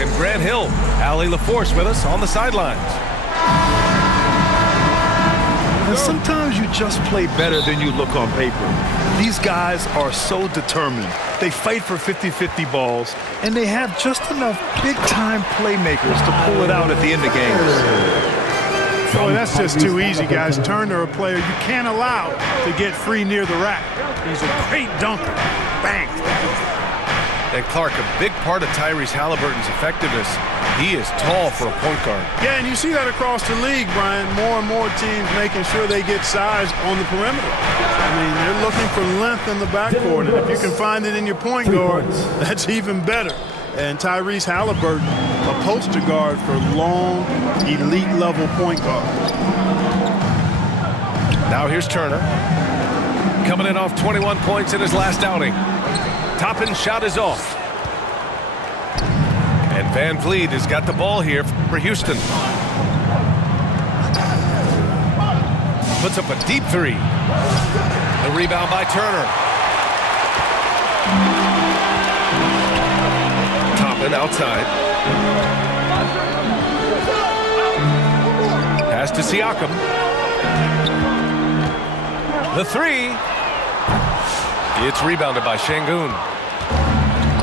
And Grant Hill, Allie LaForce with us on the sidelines. And sometimes you just play better than you look on paper. These guys are so determined. They fight for 50-50 balls, and they have just enough big-time playmakers to pull it out at the end of games. Boy, that's just too easy, guys. Turner, a player you can't allow to get free near the rack. He's a great dunker. Bang. And Clark, a big part of Tyrese Halliburton's effectiveness, he is tall for a point guard. Yeah, and you see that across the league, Brian. More and more teams making sure they get size on the perimeter. I mean, they're looking for length in the backcourt, and if you can find it in your point guard, that's even better. And Tyrese Halliburton, a poster guard for long, elite-level point guards. Now here's Turner. Coming in off 21 points in his last outing. Toppin shot is off. And Van Vliet has got the ball here for Houston. Puts up a deep three. The rebound by Turner. Toppin outside. Pass to Siakam. The three. It's rebounded by Şengün.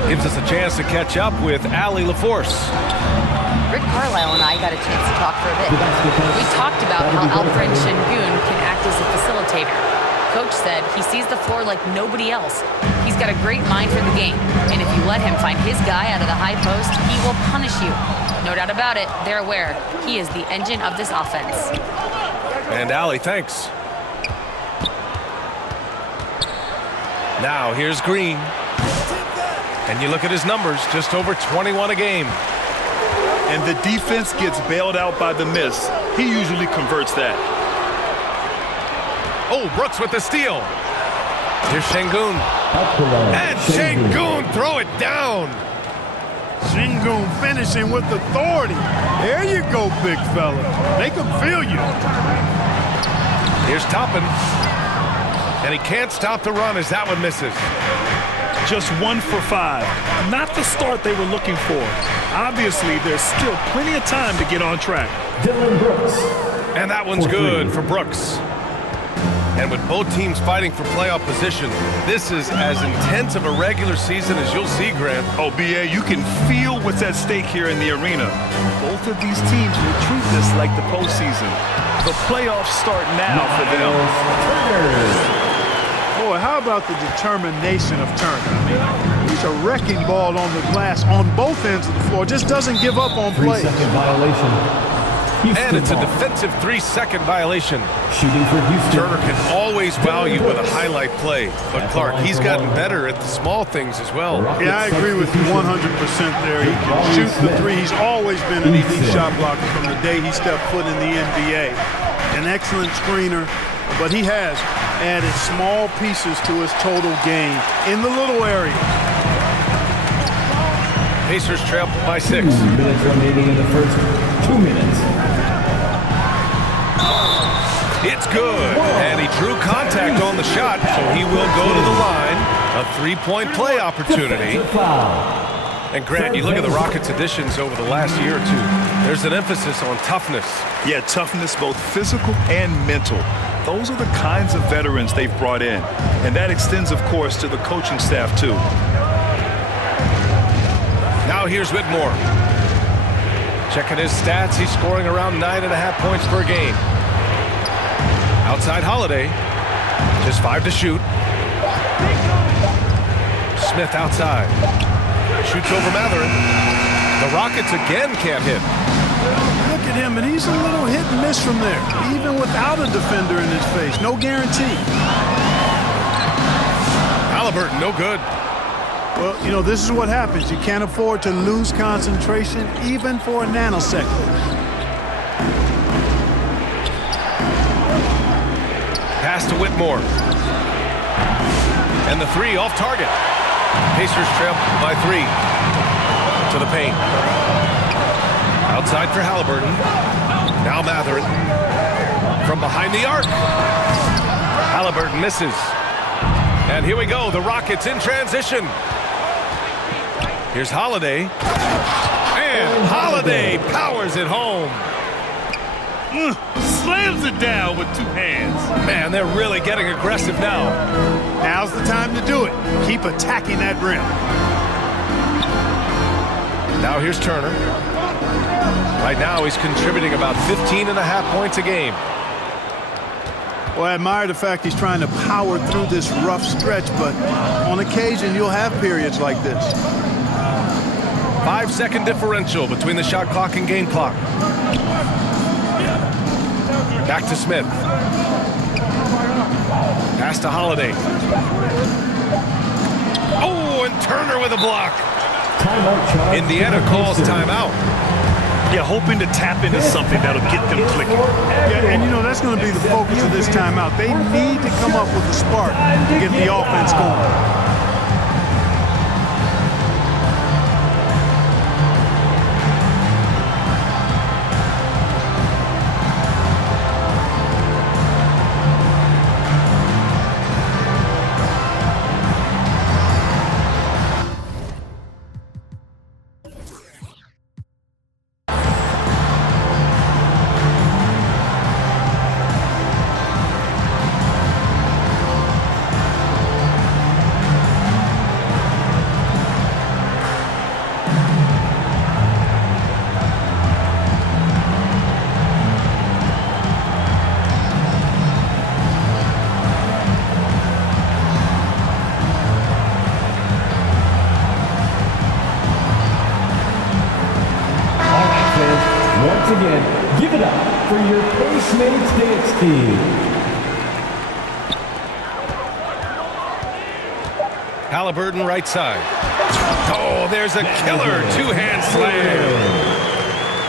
Gives us a chance to catch up with Allie LaForce. Rick Carlisle and I got a chance to talk for a bit. We talked about how Alperen Şengün can act as a facilitator. Coach said he sees the floor like nobody else. He's got a great mind for the game, and if you let him find his guy out of the high post, he will punish you. No doubt about it, they're aware. He is the engine of this offense. And Allie, thanks. Now here's Green. And you look at his numbers, just over 21 a game. And the defense gets bailed out by the miss. He usually converts that. Oh, Brooks with the steal. Here's Şengün. And Şengün throw it down. Şengün finishing with authority. There you go, big fella. They can feel you. Here's Toppin. And he can't stop the run as that one misses. Just 1 for 5. Not the start they were looking for. Obviously, there's still plenty of time to get on track. Dillon Brooks. And that one's good for Brooks. And with both teams fighting for playoff position, this is as intense of a regular season as you'll see, Grant. Oh, B.A., you can feel what's at stake here in the arena. Both of these teams will treat this like the postseason. The playoffs start now for them. Boy, how about the determination of Turner? I mean, he's a wrecking ball on the glass on both ends of the floor. Just doesn't give up on plays. 3-second violation. Houston And it's a ball. defensive 3-second violation. Shooting for Houston. Turner can always wow you with a highlight play. But Clark, he's gotten better at the small things as well. Yeah, I agree with you 100% there. He can shoot the three. He's always been an elite shot blocker from the day he stepped foot in the NBA. An excellent screener, but he has added small pieces to his total game in the little area. Pacers trail by 6. 2 minutes remaining in the first 2 minutes. It's good. And he drew contact on the shot, so he will go to the line. A 3-point play opportunity. Defensive foul. And Grant, you look at the Rockets' additions over the last year or two. There's an emphasis on toughness. Yeah, toughness, both physical and mental. Those are the kinds of veterans they've brought in. And that extends, of course, to the coaching staff, too. Now here's Whitmore. Checking his stats, he's scoring around 9.5 points per game. Outside Holiday. Just 5 to shoot. Smith outside. Shoots over Mathurin. The Rockets again can't hit. Look at him, and he's a little hit and miss from there, even without a defender in his face. No guarantee. Halliburton, no good. Well, you know, this is what happens. You can't afford to lose concentration even for a nanosecond. Pass to Whitmore. And the three off target. Pacers trail by 3. To the paint. Outside for Halliburton. Now Mathurin. From behind the arc. Halliburton misses. And here we go. The Rockets in transition. Here's Holiday. Holiday powers it home. Slams it down with two hands. Man, they're really getting aggressive now. Now's the time to do it. Keep attacking that rim. Now here's Turner. Right now he's contributing about 15.5 points a game. Well, I admire the fact he's trying to power through this rough stretch, but on occasion you'll have periods like this. 5-second differential between the shot clock and game clock. Back to Smith. Pass to Holiday. Oh, and Turner with a block. Timeout charge. Indiana calls timeout. Yeah, hoping to tap into something that'll get them clicking. Yeah, and you know, that's going to be the focus of this timeout. They need to come up with a spark to get the offense going. Once again, give it up for your Postmates dance team. Halliburton right side. Oh, there's a killer two-hand slam.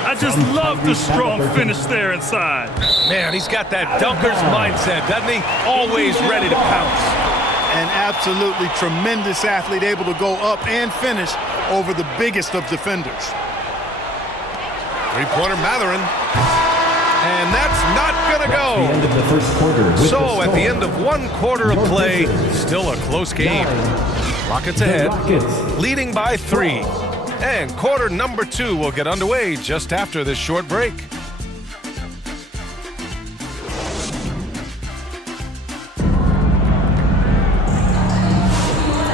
I just love the strong finish there inside. Man, he's got that dunker's mindset, doesn't he? Always ready to pounce. An absolutely tremendous athlete, able to go up and finish over the biggest of defenders. Three-pointer Mathurin. And that's not going to go. End of the first quarter. So at the end of one quarter of play, still a close game. Rockets ahead, leading by 3. And quarter number 2 will get underway just after this short break.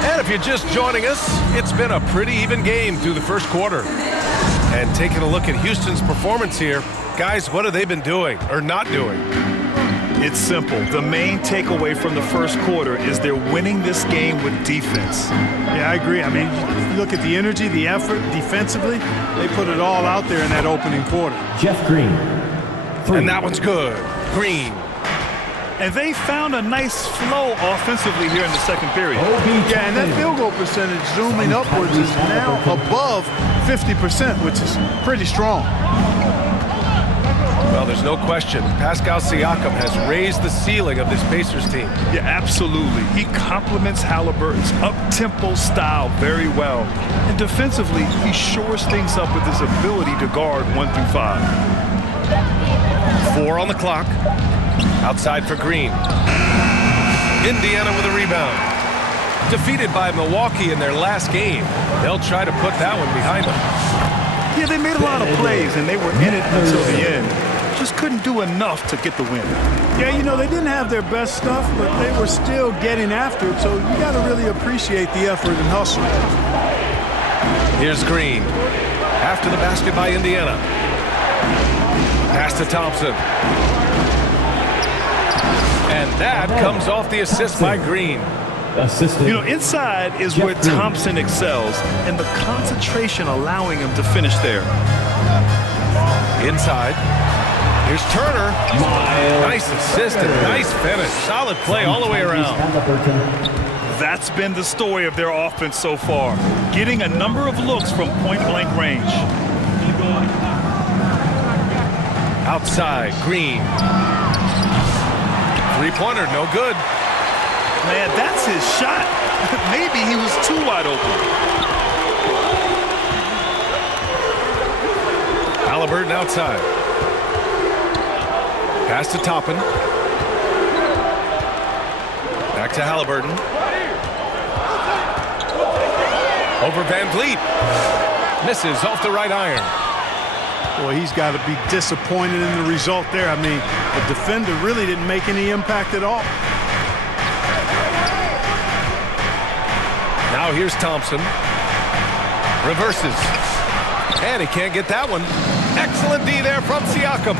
And if you're just joining us, it's been a pretty even game through the first quarter. And taking a look at Houston's performance here, guys, what have they been doing or not doing? It's simple. The main takeaway from the first quarter is they're winning this game with defense. Yeah, I agree. I mean, you look at the energy, the effort defensively, they put it all out there in that opening quarter. Jeff Green. 3. And that one's good. Green. And they found a nice flow offensively here in the second period. Yeah, and that field goal percentage zooming upwards is now above 50%, which is pretty strong. Well, there's no question. Pascal Siakam has raised the ceiling of this Pacers team. Yeah, absolutely. He complements Halliburton's up-tempo style very well. And defensively, he shores things up with his ability to guard 1 through 5. 4 on the clock. Outside for Green. Indiana with a rebound. Defeated by Milwaukee in their last game. They'll try to put that one behind them. Yeah, they made a lot of plays, and they were in it until the end. Just couldn't do enough to get the win. Yeah, you know, they didn't have their best stuff, but they were still getting after it, so you got to really appreciate the effort and hustle. Here's Green. After the basket by Indiana. Pass to Thompson. And that comes off the assist by Green. Assistant. You know, inside is where Thompson excels, and the concentration allowing him to finish there. Inside. Here's Turner. Nice assist and nice finish. Solid play all the way around. That's been the story of their offense so far, getting a number of looks from point-blank range. Outside, Green. Three-pointer, no good. Man, that's his shot. Maybe he was too wide open. Halliburton outside. Pass to Toppin. Back to Halliburton. Over Van Vliet. Misses off the right iron. Boy, he's got to be disappointed in the result there. I mean, the defender really didn't make any impact at all. Now here's Thompson. Reverses. And he can't get that one. Excellent D there from Siakam.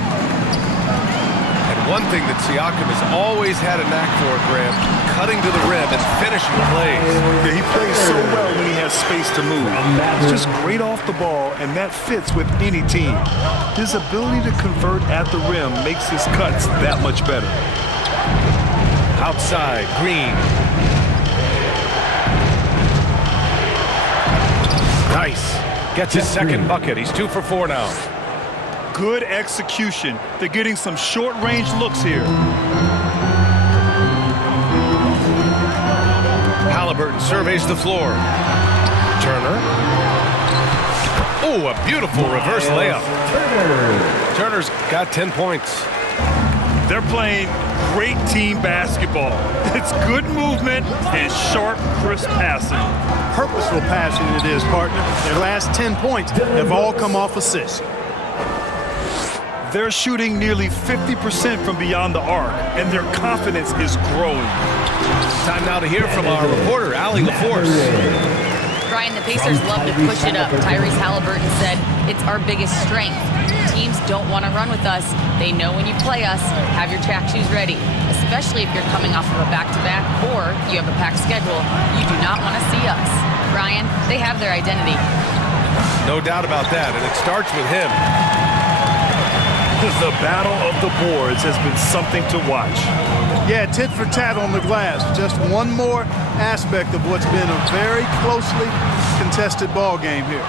And one thing that Siakam has always had a knack for, Graham, cutting to the rim and finishing plays. Yeah, he plays so well when he has space to move. He's just great off the ball, and that fits with any team. His ability to convert at the rim makes his cuts that much better. Outside, Green. Nice. Gets his second bucket. He's 2 for 4 now. Good execution. They're getting some short-range looks here. Halliburton surveys the floor. Turner. Oh, a beautiful reverse layup. Turner's got 10 points. They're playing great team basketball. It's good movement and sharp, crisp passing. Purposeful passing it is, partner. Their last 10 points have all come off assists. They're shooting nearly 50% from beyond the arc, and their confidence is growing. Time now to hear from our reporter, Allie LaForce. Brian, the Pacers love to push it up. Tyrese Halliburton said, "It's our biggest strength. Teams don't want to run with us. They know when you play us, have your track shoes ready, especially if you're coming off of a back-to-back or you have a packed schedule. You do not want to see us." Brian, they have their identity. No doubt about that, and it starts with him. The battle of the boards has been something to watch. Yeah, tit for tat on the glass. Just one more aspect of what's been a very closely contested ball game here.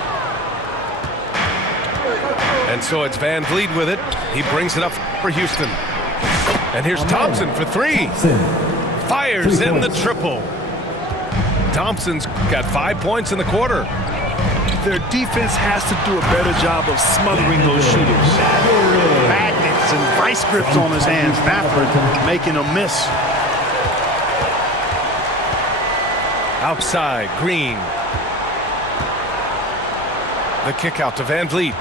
And so it's Van Vliet with it. He brings it up for Houston. And here's Thompson for 3. Fires in the triple. Thompson's got 5 points in the quarter. Their defense has to do a better job of smothering those shooters. Magnets and vice grips on his hands. Mathurin making a miss. Outside, Green. The kick out to Van Vliet.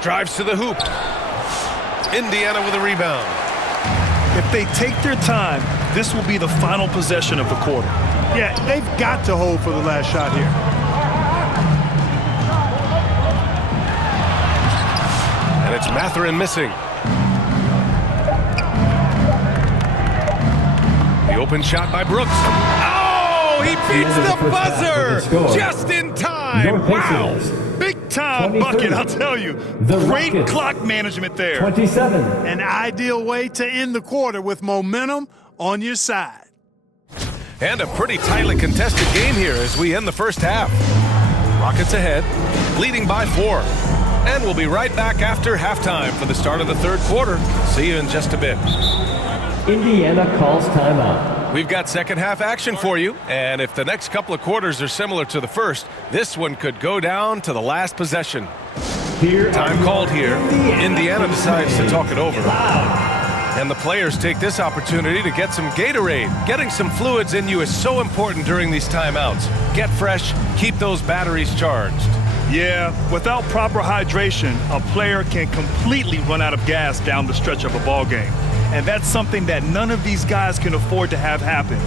Drives to the hoop. Indiana with a rebound. If they take their time, this will be the final possession of the quarter. Yeah, they've got to hold for the last shot here. And it's Mathurin missing. The open shot by Brooks. Oh, he beats the buzzer just in time. Wow. Big time bucket, I'll tell you. Great clock management there. 27. An ideal way to end the quarter with momentum on your side. And a pretty tightly contested game here as we end the first half. Rockets ahead, leading by 4. And we'll be right back after halftime for the start of the third quarter. See you in just a bit. Indiana calls timeout. We've got second half action for you, and if the next couple of quarters are similar to the first, this one could go down to the last possession. Time called here. Indiana decides to talk it over. And the players take this opportunity to get some Gatorade. Getting some fluids in you is so important during these timeouts. Get fresh, keep those batteries charged. Yeah, without proper hydration, a player can completely run out of gas down the stretch of a ball game. And that's something that none of these guys can afford to have happen.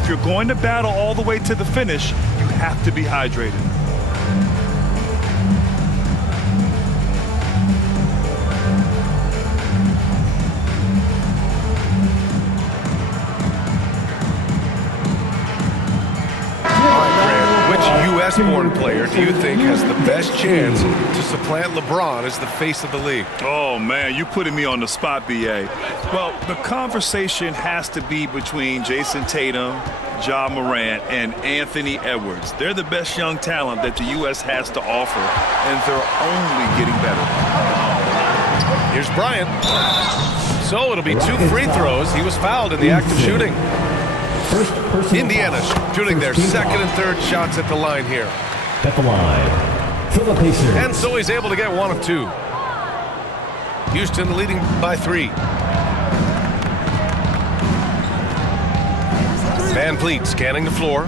If you're going to battle all the way to the finish, you have to be hydrated. U.S.-born player do you think has the best chance to supplant LeBron as the face of the league? Oh, man, you're putting me on the spot, B.A. Well, the conversation has to be between Jason Tatum, Ja Morant, and Anthony Edwards. They're the best young talent that the U.S. has to offer, and they're only getting better. Here's Bryant. So it'll be 2 free throws. He was fouled in the act of shooting. Indiana shooting their second and third shots at the line here. At the line for the Pacers. And so he's able to get 1 of 2. Houston leading by 3. Van Vliet scanning the floor.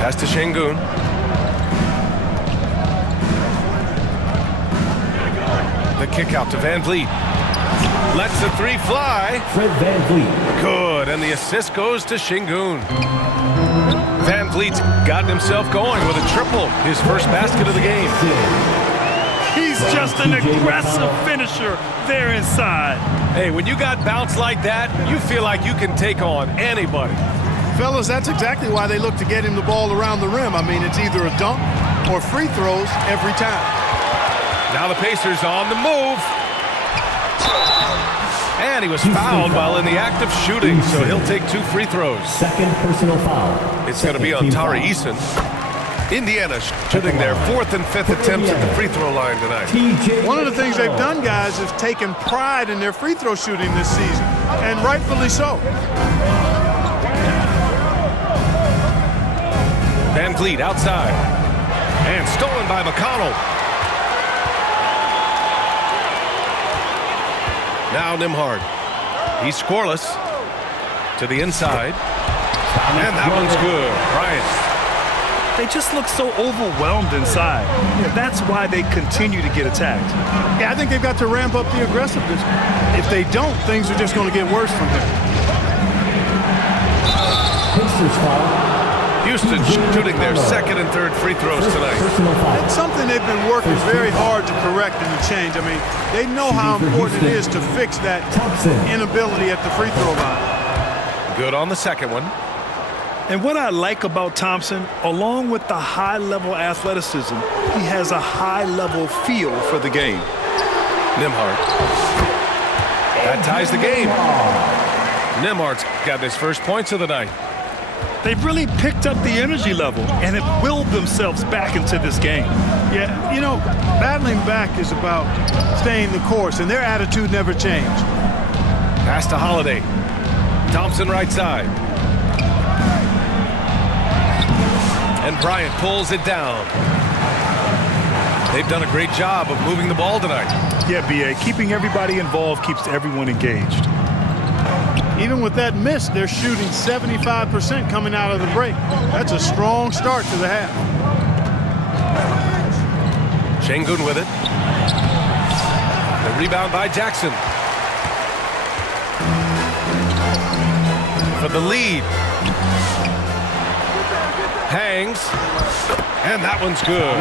Pass to Şengün. The kick out to Van Vliet. Lets the three fly. Fred Van Vliet. Good, and the assist goes to Şengün. Van Vliet's gotten himself going with a triple, his first basket of the game. He's just an aggressive finisher there inside. Hey, when you got bounce like that, you feel like you can take on anybody. Fellas, that's exactly why they look to get him the ball around the rim. I mean, it's either a dunk or free throws every time. Now the Pacers on the move. And he was fouled while in the act of shooting, so he'll take 2 free throws. Second personal foul. It's going to be on Tari Eason. Indiana shooting their 4th and 5th attempts at the free throw line tonight. One of the things they've done, guys, is taken pride in their free throw shooting this season, and rightfully so. Van Vliet outside. And stolen by McConnell. Now Nembhard. He's scoreless. To the inside. And that one's good. Bryant. They just look so overwhelmed inside. And that's why they continue to get attacked. Yeah, I think they've got to ramp up the aggressiveness. If they don't, things are just going to get worse from here. Pacers foul. Houston shooting their 2nd and 3rd free throws tonight. It's something they've been working very hard to correct and to change. I mean, they know how important it is to fix that inability at the free throw line. Good on the second one. And what I like about Thompson, along with the high-level athleticism, he has a high-level feel for the game. Nembhard. That ties the game. Nembhard's got his first points of the night. They've really picked up the energy level and have willed themselves back into this game. Yeah, you know, battling back is about staying the course, and their attitude never changed. Pass to Holiday. Thompson right side. And Bryant pulls it down. They've done a great job of moving the ball tonight. Yeah, B.A., keeping everybody involved keeps everyone engaged. Even with that miss, they're shooting 75% coming out of the break. That's a strong start to the half. Şengün with it. The rebound by Jackson. For the lead. Hangs. And that one's good.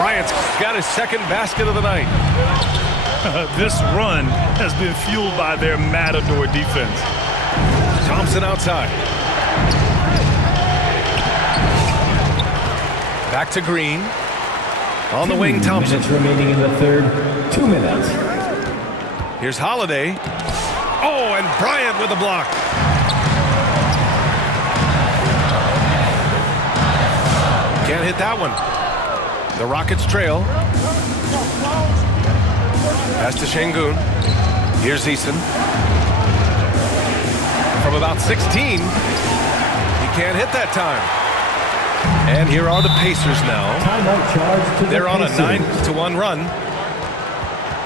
Bryant's got his 2nd basket of the night. This run has been fueled by their Matador defense. Thompson outside. Back to Green. On the wing, Thompson. 2 minutes remaining in the 3rd. 2 minutes. Here's Holiday. Oh, and Bryant with the block. Can't hit that one. The Rockets trail. Pass to Şengün. Here's Eason. From about 16. He can't hit that time. And here are the Pacers now. Timeout charge to the They're on a Pacers. 9-1 run.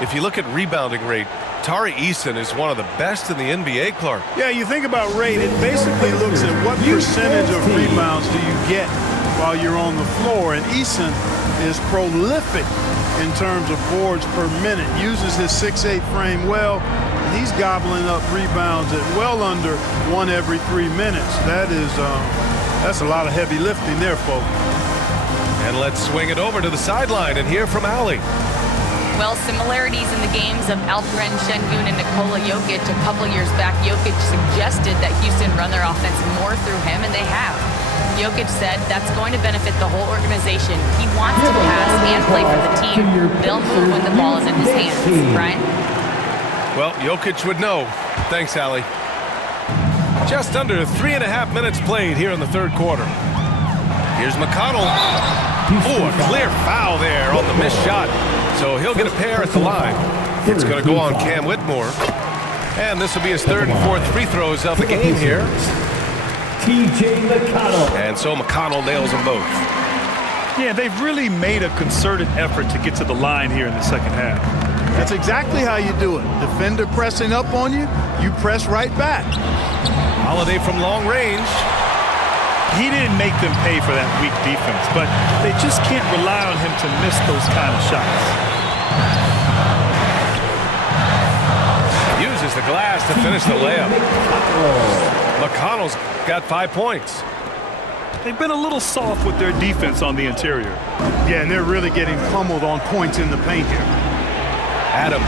If you look at rebounding rate, Tari Eason is one of the best in the NBA, Clark. Yeah, you think about rate, it basically looks at what percentage of rebounds do you get while you're on the floor. And Eason is prolific in terms of boards per minute, uses his 6'8" frame well, and he's gobbling up rebounds at well under 1 every 3 minutes. That's a lot of heavy lifting there, folks. And let's swing it over to the sideline and hear from Allie. Well, similarities in the games of Alperen Şengün and Nikola Jokic. A couple years back, Jokic suggested that Houston run their offense more through him, and they have. Jokic said that's going to benefit the whole organization. He wants to pass and play for the team. They'll move when the ball is in his hands. Brian? Well, Jokic would know. Thanks, Allie. Just under 3.5 minutes played here in the 3rd quarter. Here's McConnell. Oh, a clear foul there on the missed shot. So he'll get a pair at the line. It's going to go on Cam Whitmore. And this will be his 3rd and 4th free throws of the game here. T.J. McConnell. And so McConnell nails them both. Yeah, they've really made a concerted effort to get to the line here in the 2nd half. That's exactly how you do it. Defender pressing up on you, you press right back. Holiday from long range. He didn't make them pay for that weak defense, but they just can't rely on him to miss those kind of shots. Uses the glass to finish the layup. McConnell's got 5 points. They've been a little soft with their defense on the interior. Yeah, and they're really getting pummeled on points in the paint here. Adams.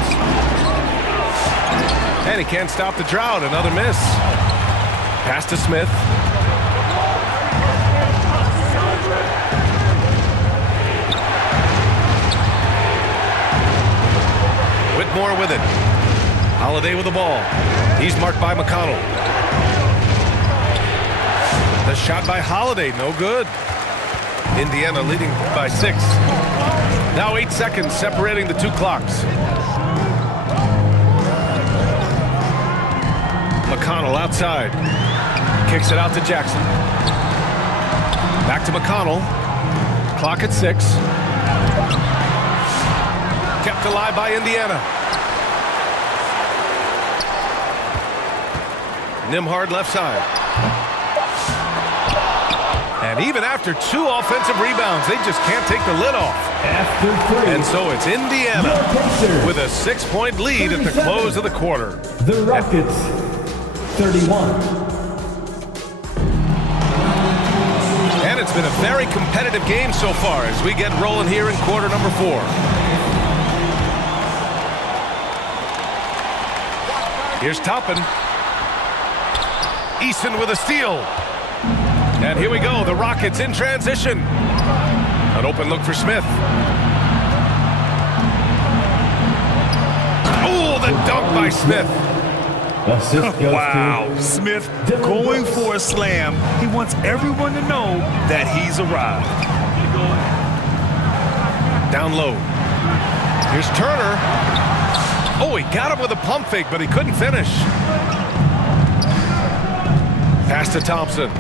And he can't stop the drought. Another miss. Pass to Smith. Whitmore with it. Holiday with the ball. He's marked by McConnell. The shot by Holiday, no good. Indiana leading by 6. Now 8 seconds separating the two clocks. McConnell outside. Kicks it out to Jackson. Back to McConnell. Clock at 6. Kept alive by Indiana. Nembhard left side. And even after 2 offensive rebounds, they just can't take the lid off. After 3. And so it's Indiana with a 6-point lead at the close of the quarter. The Rockets, 31. And it's been a very competitive game so far as we get rolling here in quarter number 4. Here's Toppin. Easton with a steal. And here we go, the Rockets in transition. An open look for Smith. Oh, the dunk by Smith. Assist goes Wow, to Smith Dylan going Brooks. for a slam. He wants everyone to know that he's arrived. Down low. Here's Turner. Oh, he got him with a pump fake, but he couldn't finish. Pass to Thompson.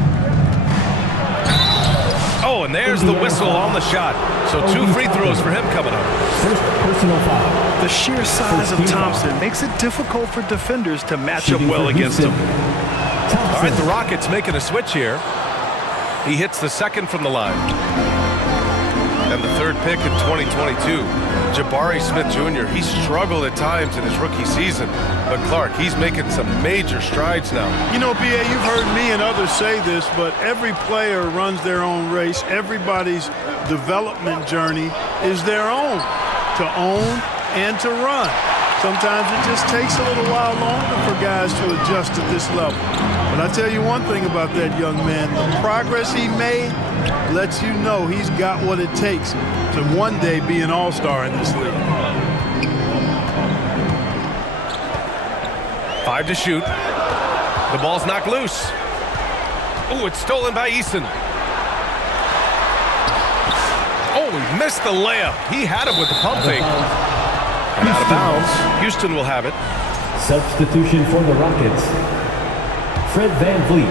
Oh, and there's the whistle on the shot. So 2 free throws for him coming up. First personal foul. The sheer size of Thompson makes it difficult for defenders to match up well against him. All right, the Rockets making a switch here. He hits the second from the line. And the 3rd pick in 2022, Jabari Smith Jr. He struggled at times in his rookie season. But Clark, he's making some major strides now. You know, B.A., you've heard me and others say this, but every player runs their own race. Everybody's development journey is their own, to own and to run. Sometimes it just takes a little while longer for guys to adjust at this level. But I tell you one thing about that young man, the progress he made lets you know he's got what it takes to one day be an all-star in this league. 5 to shoot. The ball's knocked loose. Oh, it's stolen by Easton. Oh, he missed the layup. He had him with the pump fake. And out of bounds. Houston will have it. Substitution for the Rockets, Fred VanVleet.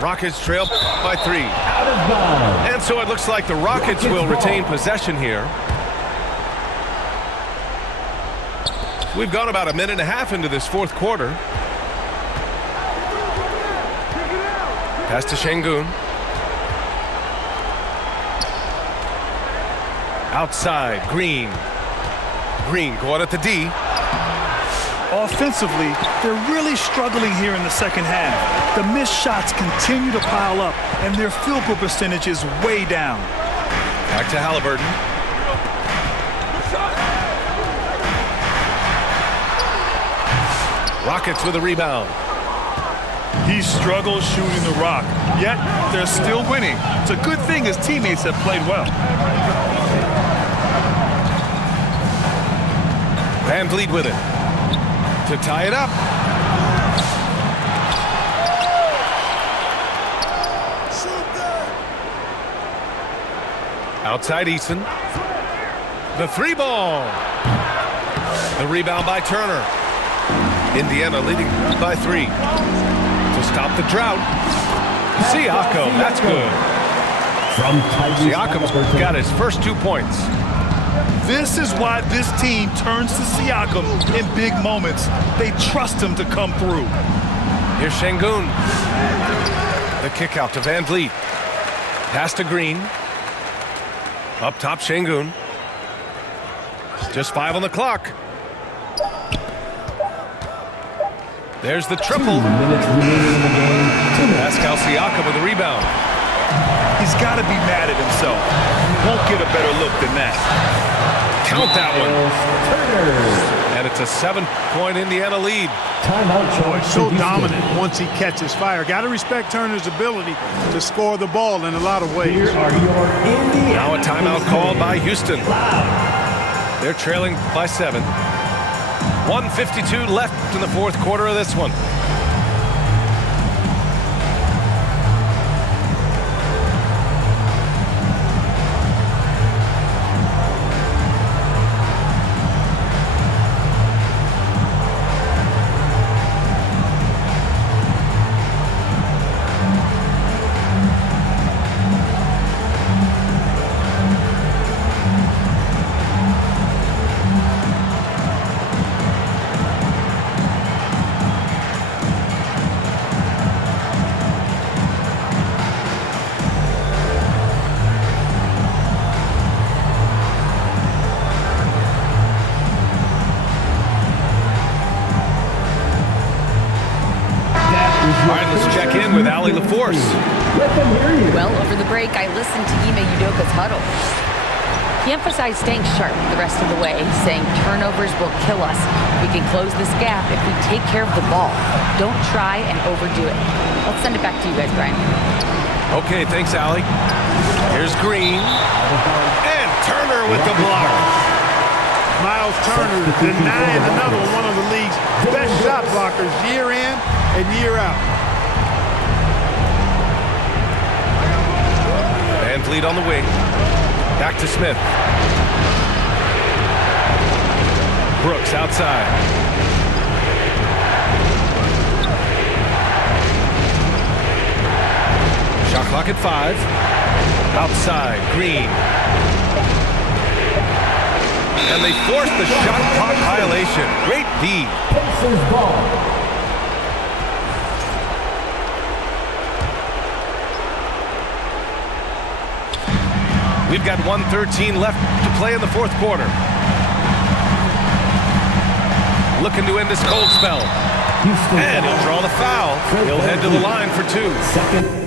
Rockets trail by 3. Out of bounds. And so it looks like the Rockets will retain possession here. We've gone about a minute and a half into this 4th quarter. Pass to Şengün. Outside, Green. Green going at the D. Offensively, they're really struggling here in the second half. The missed shots continue to pile up, and their field goal percentage is way down. Back to Halliburton. Rockets with a rebound. He struggles shooting the rock, yet they're still winning. It's a good thing his teammates have played well. VanVleet with it. To tie it up. Outside Easton. The 3 ball. The rebound by Turner. Indiana leading by 3. To stop the drought. Siakam, that's good. From Siakam's got his first 2 points. This is why this team turns to Siakam in big moments. They trust him to come through. Here's Şengün. The kick out to VanVleet. Pass to Green. Up top, Şengün. Just 5 on the clock. There's the triple. 2 minutes remaining in the game. 2 minutes. Pascal Siakam with the rebound. He's got to be mad at himself. Won't get a better look than that. Count that one. Turner. And it's a 7-point Indiana lead. Timeout charge. So for Houston. dominant once he catches fire. Got to respect Turner's ability to score the ball in a lot of ways. Here are your Indiana. Now a timeout called by Houston. They're trailing by 7. 1:52 left in the fourth quarter of this one. All right, let's check in with Allie LaForce. Let them hear you. Well, over the break, I listened to Ime Udoka's huddle. He emphasized staying sharp the rest of the way, saying turnovers will kill us. We can close this gap if we take care of the ball. Don't try and overdo it. Let's send it back to you guys, Brian. Okay, thanks, Allie. Here's Green. And Turner with the block. Miles Turner denied another one of the league's best shot blockers year in and year out. Van Vliet on the wing. Back to Smith. Brooks outside. Shot clock at 5. Outside, Green. And they forced the shot clock violation. Great D. Pacers ball. We've got 1:13 left to play in the fourth quarter. Looking to end this cold spell. Houston. And he'll draw the foul. He'll head to the line for 2. Second